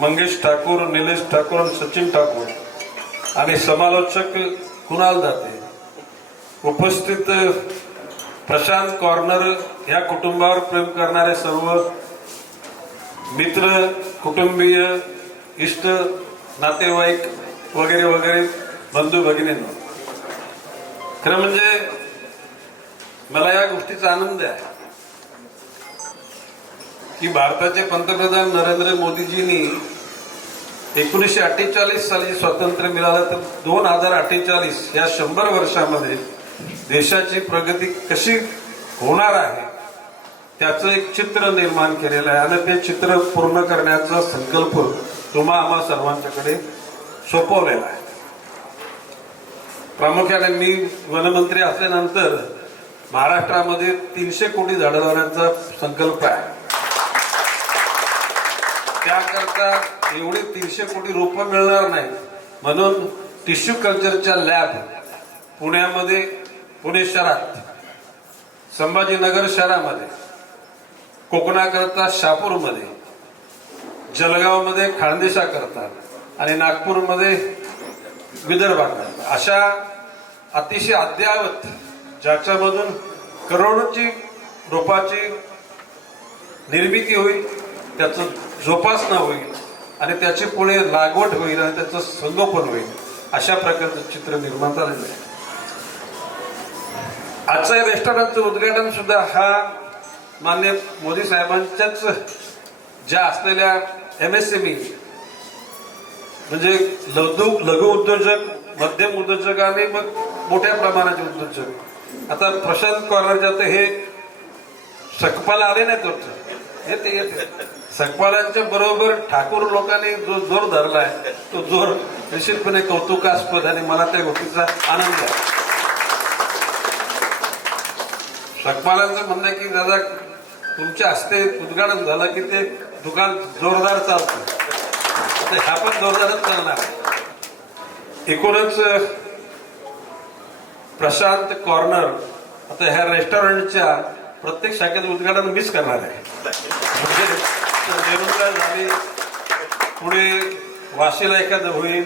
मंगेश ठाकूर, निलेश ठाकूर, सचिन ठाकूर आणि समालोचक कुणाल दाते, उपस्थित प्रशांत कॉर्नर या कुटुंबावर प्रेम करणारे सर्व मित्र, कुटुंबीय, इष्ट, नातेवाईक वगैरे वगैरे बंधू भगिनींनो, खरं म्हणजे मला या गोष्टीचा आनंद आहे की भारताचे पंतप्रधान नरेंद्र मोदीजींनी 1948 साली स्वातंत्र्य मिळालं, तर 2048 या 100 वर्षामध्ये देशाची प्रगती कशी होणार आहे त्याचं एक चित्र निर्माण केलेलं आहे आणि ते चित्र पूर्ण करण्याचा संकल्प तुम्हा आम्हा सर्वांच्याकडे सोपवलेला आहे. प्रामुख्याने मी वनमंत्री असल्यानंतर महाराष्ट्रामध्ये 300 कोटी झाडं लावण्याचा संकल्प आहे. त्याकरता एवढे 300 कोटी रोपं मिळणार नाही म्हणून टिश्यू कल्चरच्या लॅब पुण्यामध्ये, पुणे शहरात, संभाजीनगर शहरामध्ये, कोकणाकरता शापूरमध्ये, जळगावमध्ये खानदेशा करता आणि नागपूरमध्ये विदर्भात अशा अतिशय अद्ययावत ज्याच्यामधून करोडोची रोपाची निर्मिती होईल, त्याचं जोपासना होईल आणि त्याची पुढे लागवड होईल आणि त्याचं संगोपन होईल, अशा प्रकारचं चित्र निर्माण झालेलं आहे. आजचं या रेस्टॉरंटचं उद्घाटन सुद्धा हा माननीय मोदी साहेबांच्याच ज्या असलेल्या MSME म्हणजे लघु उद्योजक, मध्यम उद्योजक आणि मग मोठ्या प्रमाणाचे उद्योजक. आता प्रशांत कॉर्नरच्या तर हे सकपाल आले नाही, तर येते सकपालांच्या बरोबर ठाकूर लोकांनी जो जोर धरलाय तो जोर निश्चितपणे कौतुकास्पद आणि मला त्या गोष्टीचा आनंद आहे. सकपालांचं म्हणणं आहे की दादा तुमच्या हस्ते उद्घाटन झालं की ते दुकान जोरदार चालतं, तर ह्या पण जोरदारच चालणार. एकूणच प्रशांत कॉर्नर आता ह्या रेस्टॉरंटच्या प्रत्येक शाखेचं उद्घाटन मीच करणार आहे. म्हणजे नेरुळला झाली, पुढे वाशीला एखादं होईल,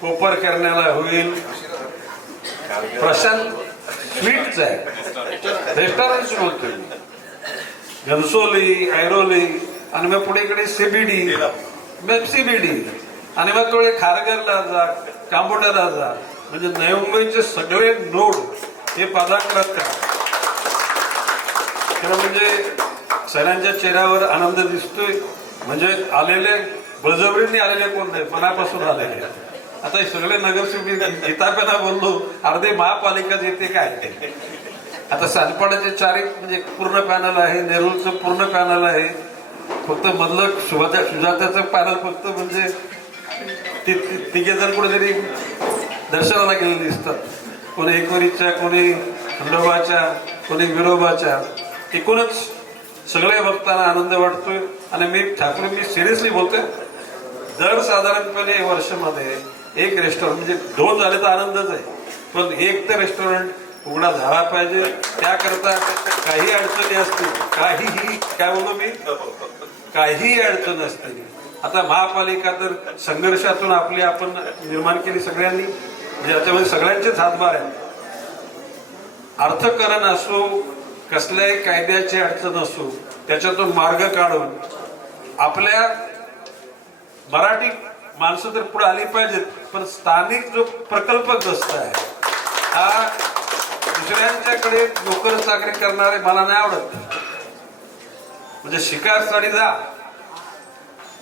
कोपर करण्याला होईल. प्रशांत स्वीटच आहे, रेस्टॉरंट बोलतोय, घनसोली, ऐरोली आणि मग पुढे इकडे CBD, मग CBD आणि मग थोडे खारघरला जा, कांबोट्याला जा, म्हणजे नवी मुंबईचे सगळे नोड हे पादाक्रांत करा. खरं म्हणजे सगळ्यांच्या चेहऱ्यावर आनंद दिसतोय. म्हणजे आलेले बळजबरीने आलेले कोण नाही, मनापासून आलेले. आता हे सगळे नगरसेवक इताप्याना बोललो, अर्धे महापालिकाच येते काय. आता सातपाड्याचे 4 म्हणजे पूर्ण पॅनल आहे, नेरूळचं पूर्ण पॅनल आहे, फक्त मधलं सुजाताचं पॅनल फक्त म्हणजे तिघे जण कुठेतरी दर्शनाला गेलेले दिसतात, कोणी एकवरीच्या, कोणी खंडोबाच्या, कोणी विरोबाच्या. एकूणच सगळे बघताना आनंद वाटतोय. आणि मी सिरियसली बोलतोय, दर साधारणपणे वर्षामध्ये एक रेस्टॉरंट, म्हणजे 2 झाले तर आनंदच आहे, पण एक तर रेस्टॉरंट उघडा झाला पाहिजे. त्याकरता काही अडचणी असतील, काहीही काय बोलतो मी, काही अडचण असते. आता महापालिका तर संघर्षातून आपण निर्माण केली सगळ्यांनी, म्हणजे याच्यामध्ये सगळ्यांचेच हातभार आहेत. अर्थकारण असो, कसल्याही कायद्याची अडचण असो, त्याच्यातून मार्ग काढून आपल्या मराठी माणसं तर पुढे आली पाहिजेत, पण स्थानिक जो प्रकल्पग्रस्त आहे हा दुसऱ्यांच्याकडे नोकर चाकरी करणारे मला नाही आवडत. म्हणजे शिकायसाठी जा.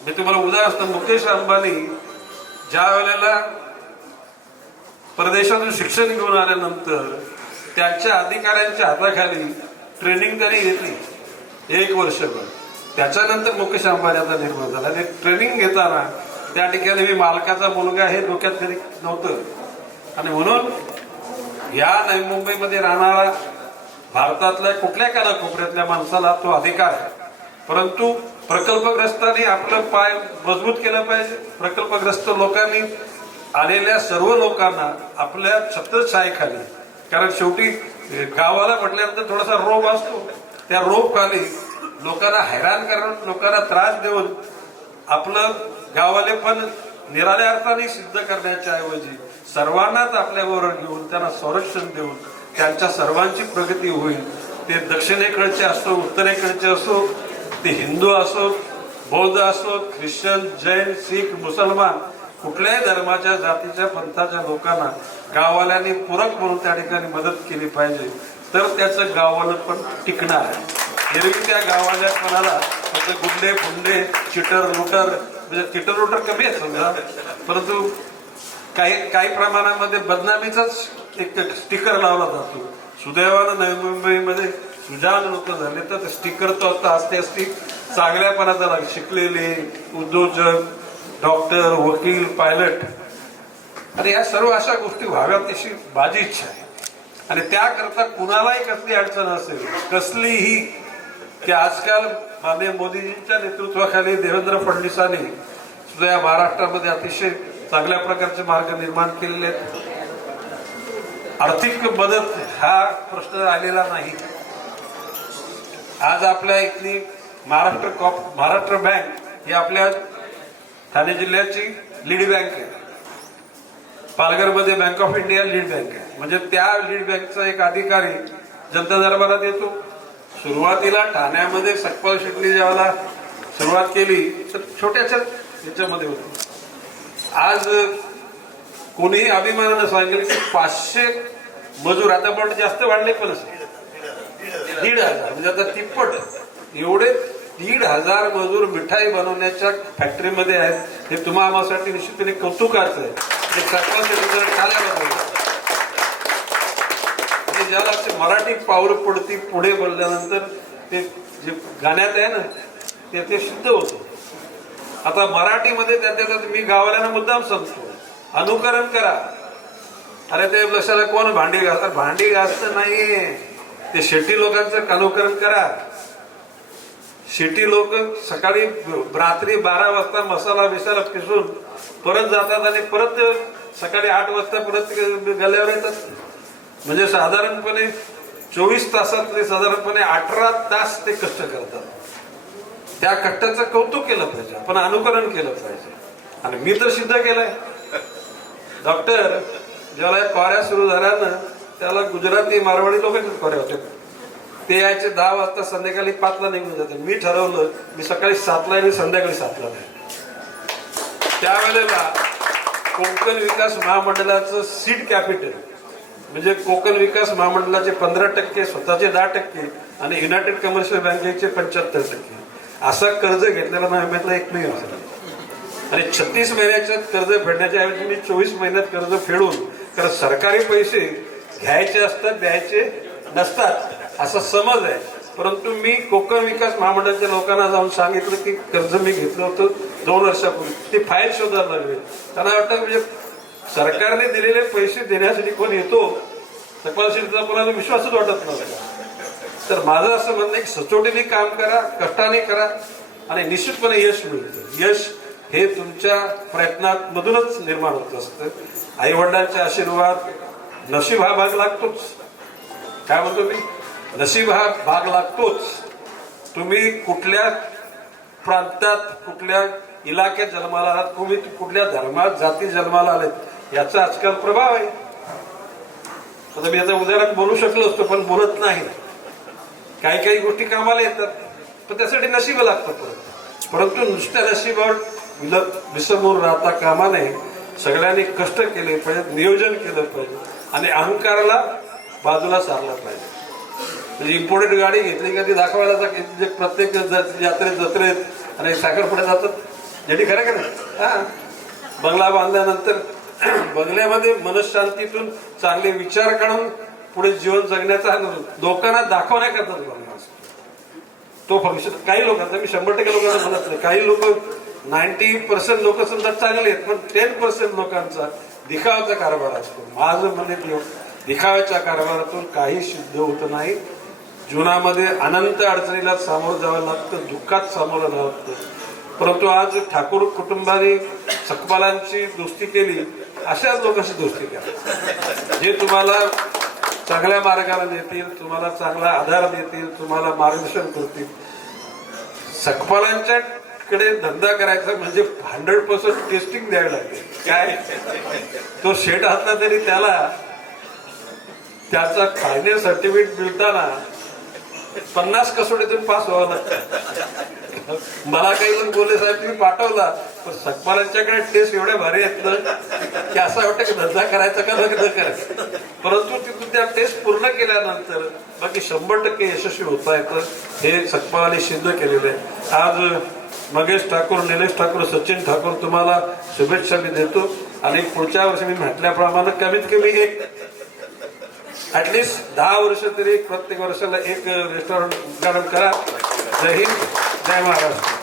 मी तुम्हाला उदाहरण, मुकेश अंबानी ज्या वेळेला परदेशातून शिक्षण घेऊन आल्यानंतर त्यांच्या अधिकाऱ्यांच्या हाताखाली ट्रेनिंग त्यांनी घेतली 1 वर्षभर. त्याच्यानंतर मुकेश अंबानी आता निर्माण झाला. आणि ट्रेनिंग घेताना त्या ठिकाणी मी मालकाचा मुलगा हे डोक्यात कधी नव्हतं. आणि म्हणून या नवी मुंबईमध्ये राहणारा भारतातल्या कुठल्या कानाकोपऱ्यातल्या माणसाला तो अधिकार आहे. परंतु प्रकल्पग्रस्तांनी आपलं पाय मजबूत केलं पाहिजे. प्रकल्पग्रस्त लोकांनी आलेल्या सर्व लोकांना आपल्या छत्रछायेखाली, कारण शेवटी गावाला म्हटल्यानंतर थोडासा रोग असतो, त्या रोग खाली लोकांना हैराण करून, लोकांना त्रास देऊन आपलं गावाले पण निराळ्या अर्थाने सिद्ध करण्याच्या ऐवजी सर्वांनाच आपल्याबरोबर घेऊन त्यांना संरक्षण देऊन त्यांच्या सर्वांची प्रगती होईल. ते दक्षिणेकडचे असो, उत्तरेकडचे असो, ते हिंदू असो, बौद्ध असो, ख्रिश्चन, जैन, शीख, मुसलमान, कुठल्याही धर्माच्या, जातीच्या, पंथाच्या लोकांना गाववाल्यांनी पूरक म्हणून त्या ठिकाणी मदत केली पाहिजे. तर त्याचं गाववालं पण टिकणार आहे. एरवी त्या गाववाल्या कोणाला गुंडे फुंडे, चिटर लुटर, म्हणजे चिटर लुटर कमी आहे समजा, परंतु काही प्रमाणामध्ये बदनामीचाच एक स्टिकर लावला जातो. सुदैवानं नवी मुंबईमध्ये सुजाण लोक झाले तर स्टिकर तो आता असते असती चांगल्यापणाचा शिकलेले उद्योजक, डॉक्टर, वकील, पायलट, आणि या सर्व अशा गोष्टी व्हाव्यात अशी माझी इच्छा आहे. आणि त्याकरता कुणालाही कसली अडचण असेल, कसलीही, की आजकाल माननीय मोदीजींच्या नेतृत्वाखाली देवेंद्र फडणवीसांनी सुद्धा या महाराष्ट्रामध्ये अतिशय चांगल्या प्रकारचे मार्ग निर्माण केलेले आहेत. आर्थिक मदत हा प्रश्न आलेला नाही. आज आपल्या इथली महाराष्ट्र बँक ही आपल्या ठाणे जिल्ह्याची लीड बँक आहे. पालघरमध्ये bank of India lead bank आहे. म्हणजे त्या लीड बँकचा एक अधिकारी जनता दरबारात येतो. सुरुवातीला ठाण्यामध्ये सखपाल शेट्टी ज्यावेळेला सुरुवात केली तर छोट्याशा याच्यामध्ये होती. आज कोणीही अभिमानानं सांगितलं की 500 मजूर, आता पण जास्त वाढले, पण 1,500 म्हणजे आता तिप्पट, एवढे 1,500 मजूर मिठाई बनवण्याच्या फॅक्टरीमध्ये आहेत. हे तुम्हा आम्हासाठी निश्चितपणे कौतुकाचं आहे. ज्याला असे मराठी पाऊल पडती पुढे बोलल्यानंतर ते जे गाण्यात आहे ना ते शुद्ध होतं. आता मराठीमध्ये त्याच्यात मी गावाल्यांना मुद्दाम सांगतो, अनुकरण करा. अरे ते लक्षाला कोण भांडी घासतात, भांडी घासत नाहीये ते, शेट्टी लोकांचं अनुकरण करा. शेट्टी लोक सकाळी रात्री 12 वाजता मसाला बिसाला पिसून परत जातात आणि परत सकाळी 8 वाजता परत गल्ल्यावर येतात. म्हणजे साधारणपणे 24 तासातले साधारणपणे 18 तास ते कष्ट करतात. त्या कष्टाचं कौतुक केलं पाहिजे, आपण अनुकरण केलं पाहिजे. आणि मी तर सिद्ध केलंय. डॉक्टर ज्याला क्वाऱ्या सुरू झाल्या ना त्याला गुजराती मारवाडी लोक क्वाऱ्या होते. ते यायचे 10 वाजता, संध्याकाळी 5ला निघून जाते. मी ठरवलं मी सकाळी 7ला आणि संध्याकाळी 7ला नाही. त्यावेळेला कोकण विकास महामंडळाचं सीड कॅपिटल म्हणजे कोकण विकास महामंडळाचे 15%, स्वतःचे 10% आणि युनायटेड कमर्शियल बँकेचे 75% असं कर्ज घेतलेला महामंडळाला एक नाही असेल. आणि 36 महिन्याच्या कर्ज फेडण्याच्या ऐवजी मी 24 महिन्यात कर्ज फेडून, कारण सरकारी पैसे घ्यायचे असतात, द्यायचे नसतात असा समज आहे. परंतु मी कोकण विकास महामंडळाच्या लोकांना जाऊन सांगितलं की कर्ज मी घेतलं होतं 2 वर्षापूर्वी, ती फाईल शोधायला लागली. त्यांना वाटतं म्हणजे सरकारने दिलेले पैसे देण्यासाठी कोण येतो, सखपाल शेट्टीचा कोणाला विश्वासच वाटत नव्हता. तर माझं असं म्हणणं आहे की सचोटीने काम करा, कष्टाने करा आणि निश्चितपणे यश मिळतं. यश हे तुमच्या प्रयत्नात मधूनच निर्माण होत असतं. आई वडिलांचे आशीर्वाद, नशीब हा भाग लागतोच. काय म्हणतो मी, नशीब हा भाग लागतोच. तुम्ही कुठल्या प्रांतात, कुठल्या इलाक्यात जन्माला आलात, तुम्ही कुठल्या धर्मात, जाती जन्माला आलेत याचा आजकाल प्रभाव आहे. आता मी आता उदाहरण बोलू शकलो असतो पण बोलत नाही. काही गोष्टी कामाला येतात पण त्यासाठी नशीब लागतं परत. परंतु नुसत्या नशिबावर विसंबून राहता कामा नये. सगळ्यांनी कष्ट केले पाहिजे, नियोजन केलं पाहिजे आणि अहंकाराला बाजूला सारला पाहिजे. म्हणजे इम्पोर्टेड गाडी घेतली का ती दाखवायला जे प्रत्येक जत्रेत आणि साखरपुड्यात जातात, जेठी खरं का नाही. हा, बंगला बांधल्यानंतर बंगल्यामध्ये मनशांतीतून चांगले विचार काढून पुढे जीवन जगण्याचा लोकांना दाखवण्याकरता बंगला असतो तो फंक्शन. काही लोकांचा, मी 100% लोकांना म्हणत नाही, काही लोक 90% लोक समजा चांगले आहेत पण 10% लोकांचा दिखावाचा कारभार असतो. माझं म्हणणे दिखाव्याच्या कारभारातून काही सिद्ध होत नाही. जीवनामध्ये अनंत अडचणीला सामोरं जावं लागतं, दुःखात सामोरं जावं लागतं. परंतु आज ठाकूर कुटुंबाने सखपालांची दोस्ती केली, अशाच लोकांशी दोस्ती करा जे तुम्हाला चांगल्या मार्गाला नेतील, तुम्हाला चांगला आधार देतील, तुम्हाला मार्गदर्शन करतील. सखपालांच्या कडे धंदा करायचा म्हणजे 100% टेस्टिंग द्यावी लागते. काय तो शेट असला तरी त्याला त्याचा फायनल सर्टिफिकेट मिळताना 50 कसोटीतून पास व्हावं लागतं. मला काही जण बोलले साहेब तुम्ही पाठवला पण सकपालांच्याकडे टेस्ट एवढ्या भारी आहेत ना की असं वाटतं की धंदा करायचा का लग्न करायचं. परंतु तिथून त्या टेस्ट पूर्ण केल्यानंतर बाकी 100% यशस्वी होता येतं हे सकपालांनी सिद्ध केलेलं आहे. आज मगेश ठाकूर, निलेश ठाकूर, सचिन ठाकूर तुम्हाला शुभेच्छा मी देतो आणि पुढच्या वर्षी मी म्हटल्याप्रमाणे कमीत कमी एक ऍटलिस्ट 10 वर्ष तरी प्रत्येक वर्षाला एक रेस्टॉरंट उद्घाटन करा. जय हिंद, जय महाराष्ट्र.